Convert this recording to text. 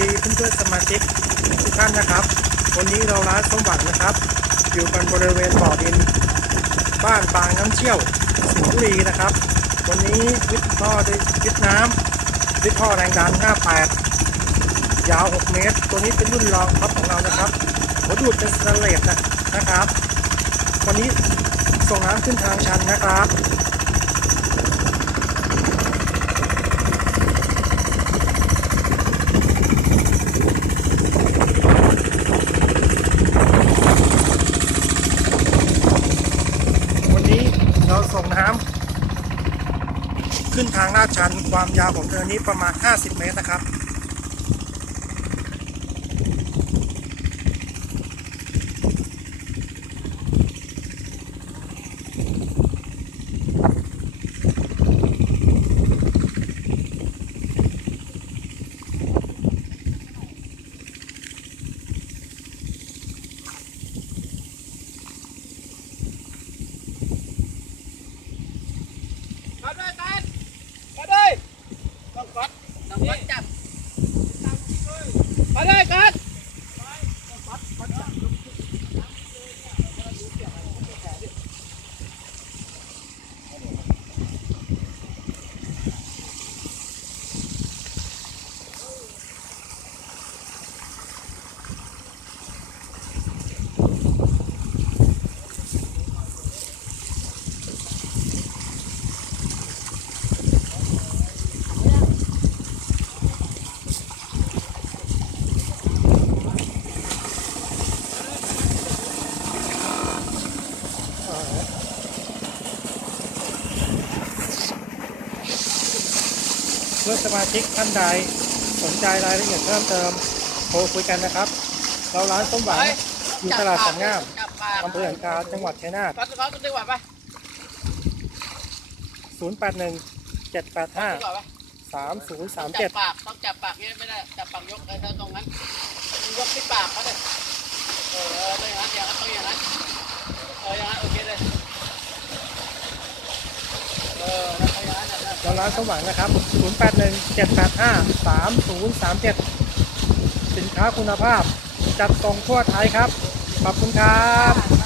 ดีเพื่อนๆสมาชิกทุกท่านนะครับ วันนี้เราร้านสมหวังนะครับ อยู่กันบริเวณบ่อดิน บ้านปางน้ำเชี่ยวสิงห์บุรีนะครับ วันนี้วิทย์ท่อด้วิทย์น้ำวิทย์ท่อแรงดัน 58 ยาว 6 เมตร ตัวนี้เป็นรุ่นรองท็อปของเรานะครับหัวดูดเป็นสแตนเลสนะนะครับ วันนี้ส่งน้ำขึ้นทางชันนะครับ วันนี้เรา ส่งน้ำขึ้นทางลาดชันความยาวของเรือนี้ประมาณ 50 เมตรนะครับ มาด้วยกันมาด้วยต้องกดต้องกดจับมาด้วยกัน เพื่อนสมาชิกท่านใดสนใจรายละเอียดเพิ่มเติมโทรคุยกันนะครับ เราร้านส้มหวานอยู่ตลาดสังงามจับปากอำเภอหันคาจังหวัดชัยนาทปัดปัดดีกว่าปะ081 785ดีกว่าปะจับ3037ปากต้องจับปากเนี้ยไม่ได้จับปากยกเลยถ้าตรงนั้นยกที่ปากเขาเลยเออเออไม่อย่างนั้นอย่างนั้นต้องอย่างนั้นเอออย่างนั้นโอเคเลยเออ แล้วต้องอย่างนั้นร้านสว่างนะครับ 081 785 3037 สินค้าคุณภาพ จัดส่งทั่วไทยครับ ขอบคุณครับ